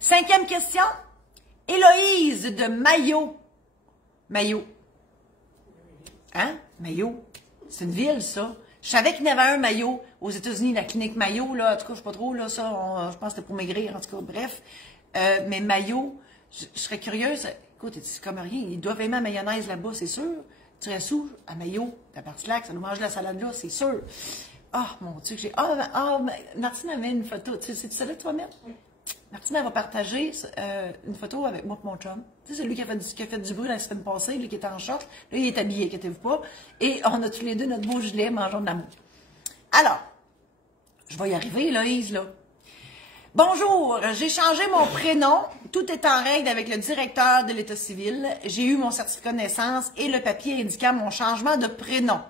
5e question. Héloïse de Mayo. Mayo. Hein? Mayo. C'est une ville, ça. Je savais qu'il y en avait un Mayo aux États-Unis, la clinique Mayo, là. En tout cas, je sais pas trop, là, ça. Je pense que c'était pour maigrir, en tout cas. Bref. Mais Mayo, je serais curieuse. Écoute, c'est comme rien. Ils doivent aimer la mayonnaise là-bas, c'est sûr. Tu restes sous à Mayo, la partie là, ça nous mange de la salade là, c'est sûr. Ah, mon Dieu, que j'ai. Martine avait une photo. C'est celle-là que tu vas mettre? Oui. Martine, elle va partager une photo avec moi et mon chum. Tu sais, c'est lui qui a fait du bruit la semaine passée, lui qui était en short. Là, il est habillé, inquiétez-vous pas. Et on a tous les deux notre beau gilet, mangeons de l'amour. Alors, je vais y arriver, Héloïse, là. Bonjour, j'ai changé mon prénom. Tout est en règle avec le directeur de l'État civil. J'ai eu mon certificat de naissance et le papier indiquant mon changement de prénom.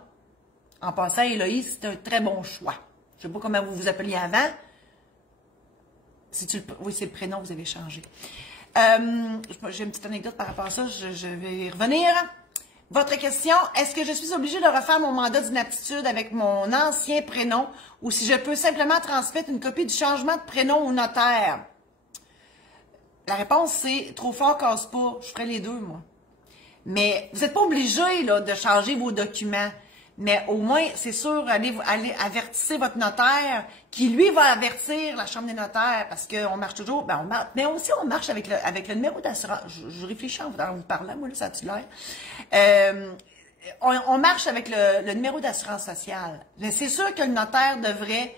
En passant, Héloïse, c'est un très bon choix. Je ne sais pas comment vous vous appeliez avant. Oui, c'est le prénom que vous avez changé. J'ai une petite anecdote par rapport à ça, je vais y revenir. Votre question, est-ce que je suis obligée de refaire mon mandat d'inaptitude avec mon ancien prénom ou si je peux simplement transmettre une copie du changement de prénom au notaire? La réponse, c'est trop fort, casse pas. Je ferai les deux, moi. Mais vous n'êtes pas obligé là, de changer vos documents. Mais au moins, c'est sûr, allez avertissez votre notaire qui, lui, va avertir la Chambre des notaires parce qu'on marche toujours, mais aussi on marche avec le numéro d'assurance. Je réfléchis en vous parlant, moi, là, ça a-tu l'air? On marche avec le numéro d'assurance sociale. C'est sûr que le notaire devrait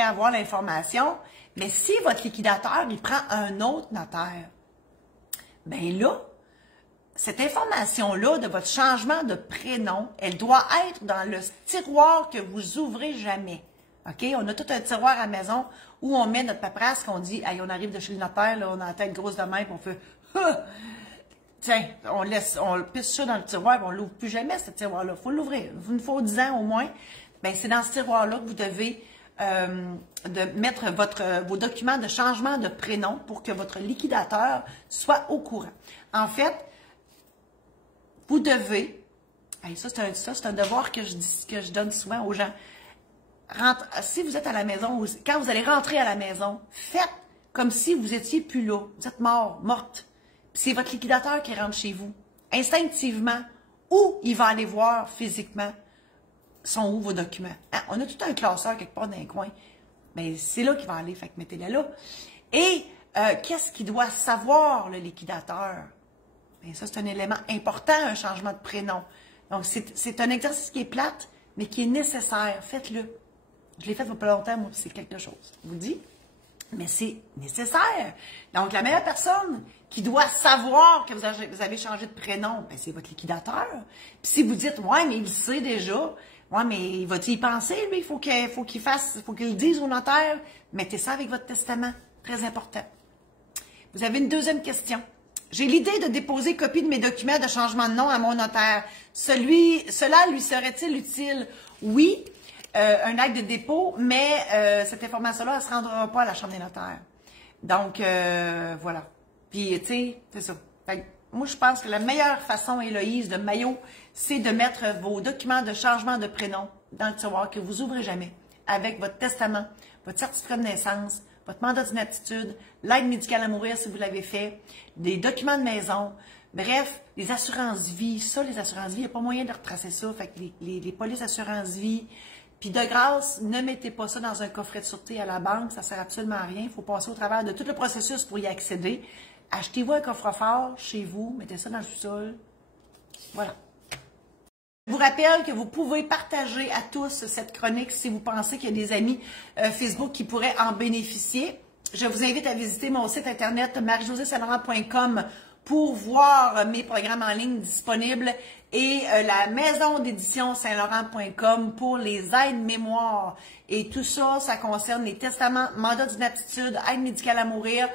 avoir l'information, mais si votre liquidateur, il prend un autre notaire, ben là, cette information-là de votre changement de prénom, elle doit être dans le tiroir que vous ouvrez jamais. OK? On a tout un tiroir à la maison où on met notre paperasse, qu'on dit, hey, on arrive de chez le notaire, là, on a la tête grosse de même, puis on fait, tiens, on pisse ça dans le tiroir, puis on l'ouvre plus jamais, ce tiroir-là. Il faut l'ouvrir. Il faut 10 ans au moins. Ben, c'est dans ce tiroir-là que vous devez de mettre vos documents de changement de prénom pour que votre liquidateur soit au courant. En fait, vous devez, ça c'est un devoir que je donne souvent aux gens. Si vous êtes à la maison, quand vous allez rentrer à la maison, faites comme si vous étiez plus là. Vous êtes morte. C'est votre liquidateur qui rentre chez vous. Instinctivement, où il va aller voir physiquement sont où vos documents. Hein? On a tout un classeur quelque part dans un coin. Mais c'est là qu'il va aller, fait que mettez-le là. Et qu'est-ce qu'il doit savoir, le liquidateur? Bien, ça, c'est un élément important, un changement de prénom. Donc, c'est un exercice qui est plate, mais qui est nécessaire. Faites-le. Je l'ai fait il n'y a pas longtemps, moi, c'est quelque chose. Je vous dis, mais c'est nécessaire. Donc, la meilleure personne qui doit savoir que vous avez changé de prénom, ben, c'est votre liquidateur. Puis si vous dites, ouais, mais il le sait déjà, ouais, mais il va-t-il y penser, lui? Il faut qu'il le dise au notaire. Mettez ça avec votre testament. Très important. Vous avez une deuxième question. J'ai l'idée de déposer copie de mes documents de changement de nom à mon notaire. Cela lui serait-il utile? Oui, un acte de dépôt, mais cette information-là, elle ne se rendra pas à la Chambre des notaires. Donc, voilà. Puis, tu sais, c'est ça. Fait, moi, je pense que la meilleure façon, Héloïse, de Mayo, c'est de mettre vos documents de changement de prénom dans le tiroir que vous ouvrez jamais, avec votre testament, votre certificat de naissance, votre mandat d'inaptitude, l'aide médicale à mourir si vous l'avez fait, des documents de maison, bref, les assurances-vie. Ça, les assurances-vie, il n'y a pas moyen de retracer ça. Fait que les polices assurance-vie. Puis de grâce, ne mettez pas ça dans un coffret de sûreté à la banque, ça ne sert absolument à rien. Il faut passer au travers de tout le processus pour y accéder. Achetez-vous un coffre-fort chez vous, mettez ça dans le sous-sol. Voilà. Je vous rappelle que vous pouvez partager à tous cette chronique si vous pensez qu'il y a des amis Facebook qui pourraient en bénéficier. Je vous invite à visiter mon site internet marie-josée-saint-laurent.com pour voir mes programmes en ligne disponibles et la maison d'édition saint-laurent.com pour les aides mémoire. Et tout ça, ça concerne les testaments, mandats d'inaptitude, aide médicale à mourir,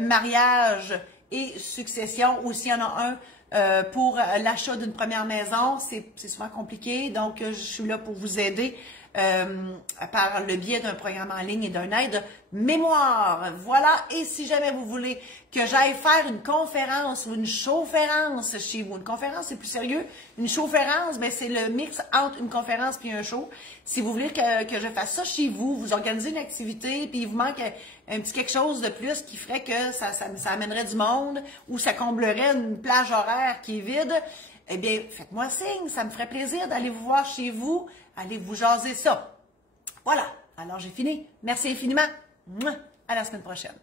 mariage et succession. Ou s'il y en a un pour l'achat d'une première maison, c'est souvent compliqué. Donc, je suis là pour vous aider par le biais d'un programme en ligne et d'un aide mémoire. Voilà, et si jamais vous voulez que j'aille faire une conférence ou une showférence chez vous, une conférence c'est plus sérieux, une showférence, ben c'est le mix entre une conférence puis un show. Si vous voulez que je fasse ça chez vous, vous organisez une activité, puis il vous manque un petit quelque chose de plus qui ferait que ça amènerait du monde ou ça comblerait une plage horaire qui est vide, eh bien, faites-moi signe, ça me ferait plaisir d'aller vous voir chez vous, aller vous jaser ça. Voilà, alors j'ai fini. Merci infiniment. Mouah. À la semaine prochaine.